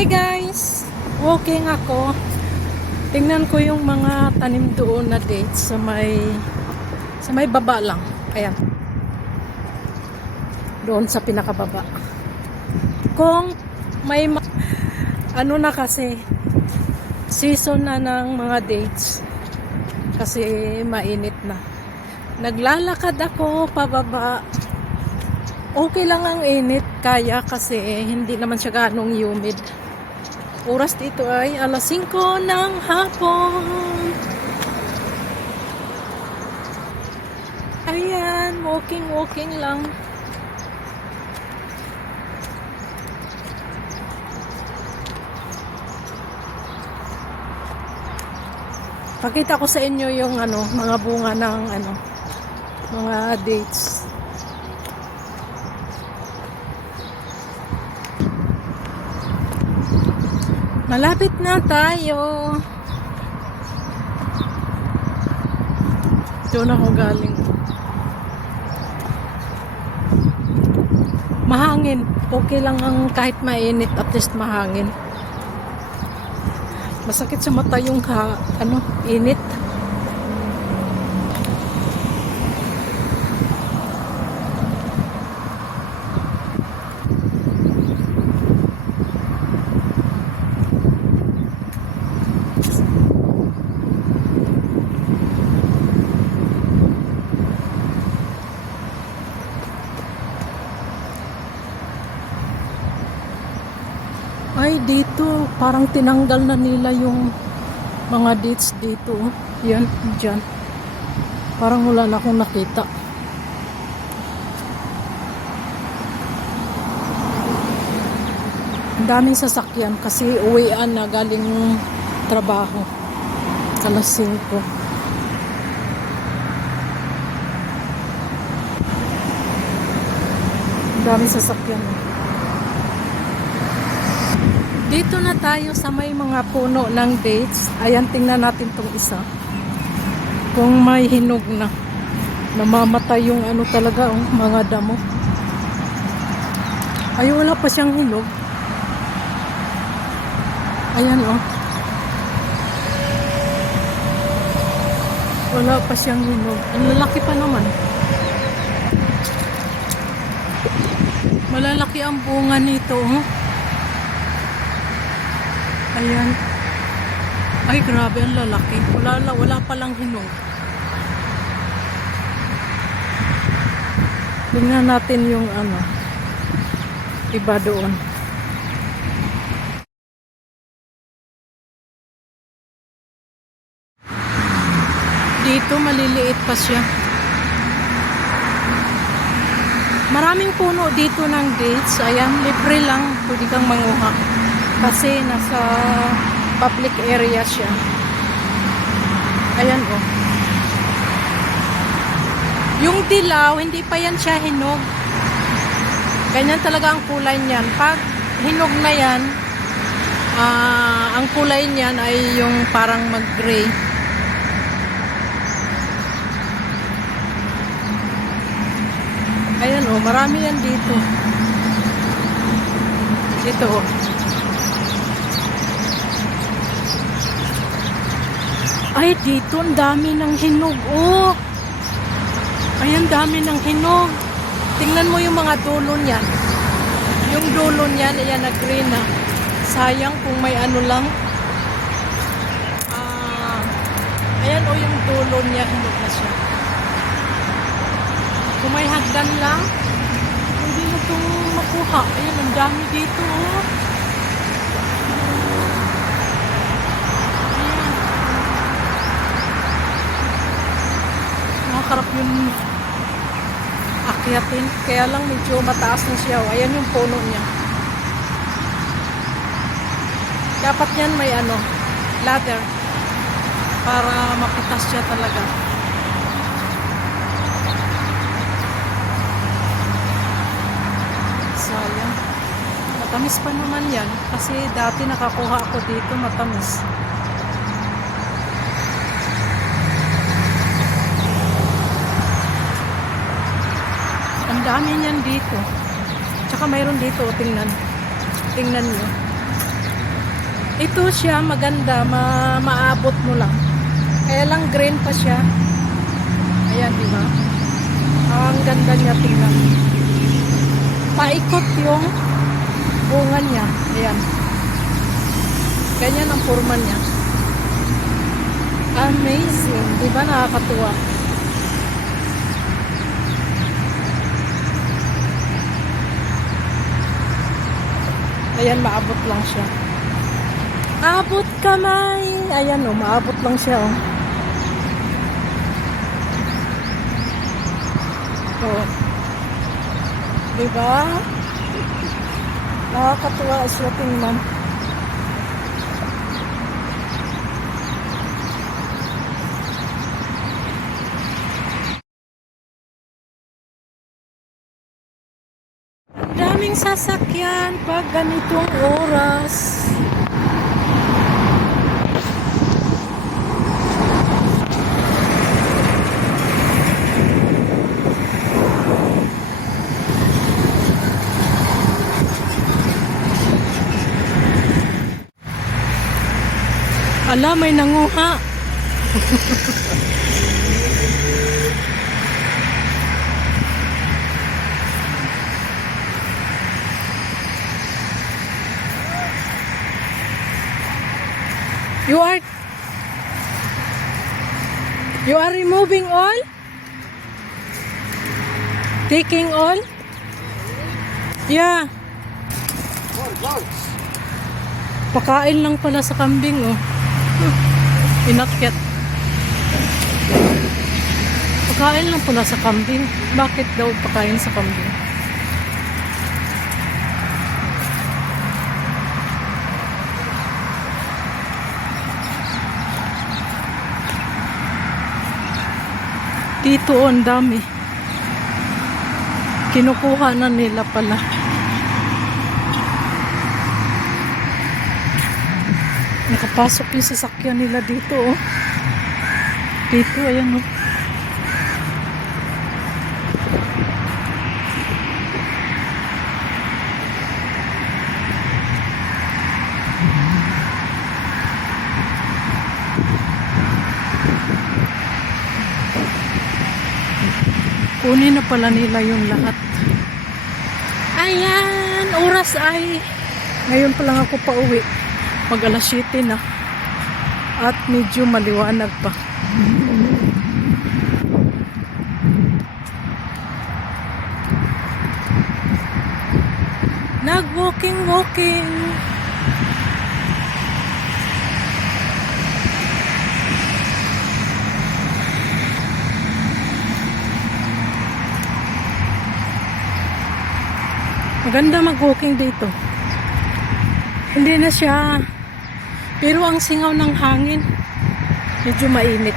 Hi guys! Walking ako. Tingnan ko yung mga tanim doon na dates sa may baba lang. Ayan. Doon sa pinakababa. Kung may ano na kasi season na ng mga dates kasi mainit na. Naglalakad ako pababa. Okay lang ang init, kaya kasi hindi naman siya ganong humid. Oras dito ay alas 5 ng hapon. Ayan, walking lang. Pakita ko sa inyo yung mga bunga ng mga dates. Malapit na tayo. Doon ako galing. Mahangin. Okay lang ang kahit mainit, at least mahangin. Masakit sa mata yung init. Ay, dito, parang tinanggal na nila yung mga dates dito. Yan, dyan. Parang wala na akong nakita. Ang daming sasakyan kasi uwian na galing trabaho. Alas 5. Ang daming sasakyan. Dito na tayo sa may mga puno ng dates. Ayan, tingnan natin tong isa. Kung may hinog na. Namamatay yung talaga, mga damo. Ay, wala pa siyang hinog. Ayan, wala pa siyang hinog. Ang lalaki pa naman. Malalaki ang bunga nito, Ayan. Ay, grabe, ang lalaki. Wala palang hinog. Tingnan natin yung iba doon. Dito, maliliit pa siya. Maraming puno dito ng dates. Ayan, libre lang. Pwede kang manguha. Kasi nasa public area siya. Ayan, Yung dilaw, hindi pa yan siya hinog. Ganyan talaga ang kulay niyan. Pag hinog na yan, ang kulay niyan ay yung parang mag-gray. Ayan, marami yan dito. Dito, Ay, dito, ang dami ng hinog, Ayan, dami ng hinog. Tingnan mo yung mga dulo niyan. Yung dulo niyan, ayan, nag-green na. Sayang kung may lang. Ayan, yung dulo niya, hinog na siya. Kung may hagdan lang, hindi mo itong makuha. Ayan, ang dami dito, Nakakarap yung akyatin. Kaya lang medyo mataas na siya. Ayan yung puno niya. Dapat yan may ladder para mapitas siya talaga. Sayang. Matamis pa naman yan. Kasi dati nakakuha ako dito, matamis. Ang dami niyan dito. Tsaka mayroon dito, tingnan. Tingnan niyo. Ito siya maganda, maabot mo lang. Kaya lang green pa siya. Ayan, di ba? Ang ganda niya tingnan. Paikot yung bunga niya. Ayan. Ganyan ang forma niya. Amazing. Di ba nakakatuwa? Ayan, maabot lang siya. Abot kamay. Ayan o, maabot lang siya o. Oh. Diba? Nakakatuwa siya tingnan. Daming sasakyan pag ganitong oras. Ala, may nanguha. You are removing all? Taking all? Yeah. Pakain lang pala sa kambing, oh. Inakyat. Pakain lang pala sa kambing. Bakit daw pakain sa kambing? Dito, ang dami. Kinukuha na nila pala. Nakapasok yung sasakyan nila dito, oh. Dito, ayan, oh. Kunin na pala nila yung lahat. Ayan, oras ay ngayon pa lang ako pauwi. Mag alas 7 na. At medyo maliwanag pa. Nag-walking. Maganda mag-walking dito. Hindi na siya, pero ang singaw ng hangin medyo mainit.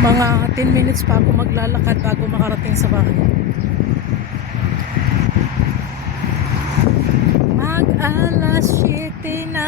Mga 10 minutes pa ako maglalakad bago makarating sa bahay. Mag alas 7 na.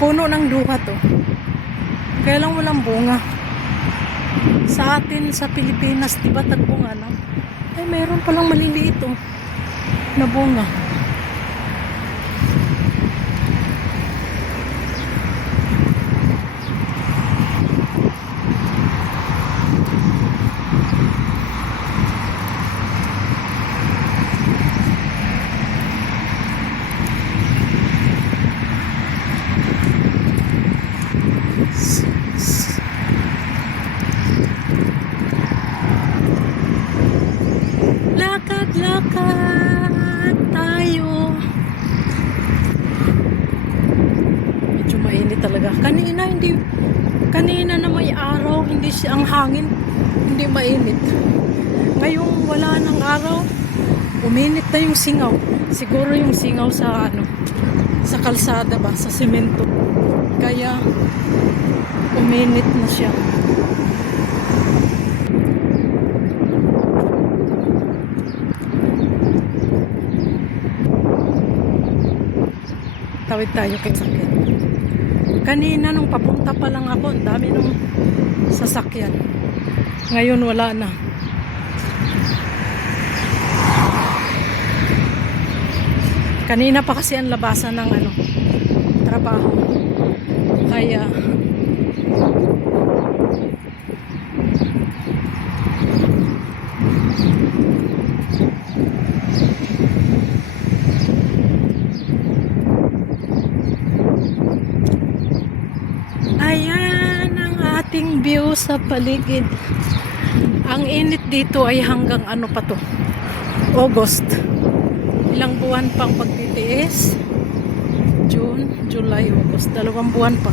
Puno ng duha to. Kaya lang walang bunga. Sa atin sa Pilipinas, diba tagbunga lang? Ay, mayroon palang maliliit, oh, na bunga. Lakad tayo. Medyo mainit talaga. Kanina na may araw, hindi siya ang hangin, hindi mainit. Ngayong wala ng araw, uminit na yung singaw. Siguro yung singaw sa sa kalsada ba, sa semento. Kaya uminit na siya. Tawid tayo kay sakyan. Kanina nung papunta pa lang ako, ang dami nung sasakyan. Ngayon wala na. Kanina pa kasi ang labasan ng ano, trabaho. Kaya ayan ang ating view sa paligid. Ang init dito ay hanggang ano pa to? August. Ilang buwan pang pagtitiis? June, July, August. 2 buwan pa.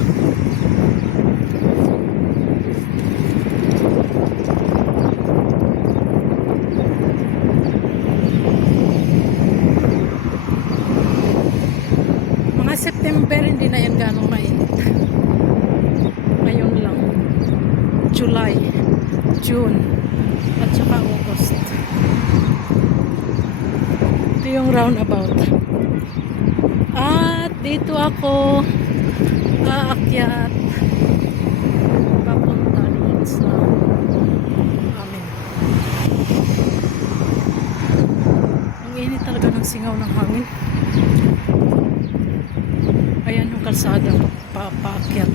Mga September, hindi na yan ganong mainit. Ngayon lang. July, June, at saka August. Ito yung roundabout. At dito ako aakyat papunta doon sa amin. Ang init talaga ng singaw ng hangin. Ayan yung kalsada paakyat.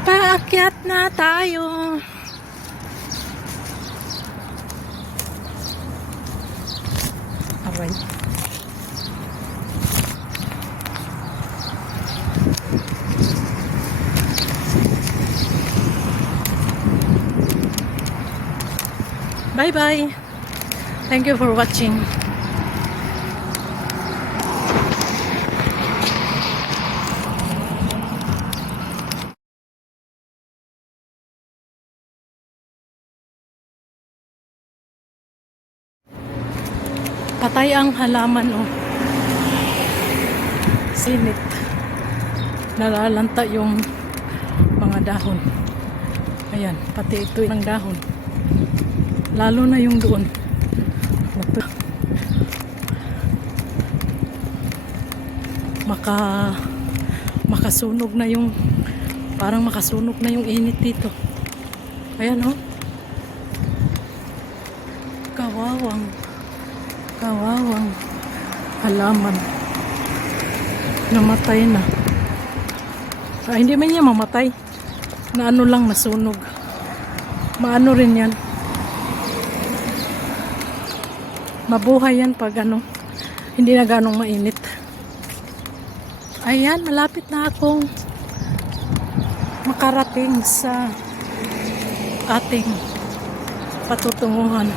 Paakyat na tayo. Alright. Bye-bye. Thank you for watching. Patay ang halaman, oh. Sinit. Nalalanta yung mga dahon. Ayan, pati ito ng dahon. Lalo na yung doon. Makasunog na yung parang makasunog na yung init dito. Ayan, oh. Kawawang halaman. Namatay na. Hindi man niya mamatay. Na ano lang masunog. Maano rin yan. Mabuhay yan pag ano. Hindi na ganong mainit. Ayan, malapit na akong makarating sa ating patutunguhan.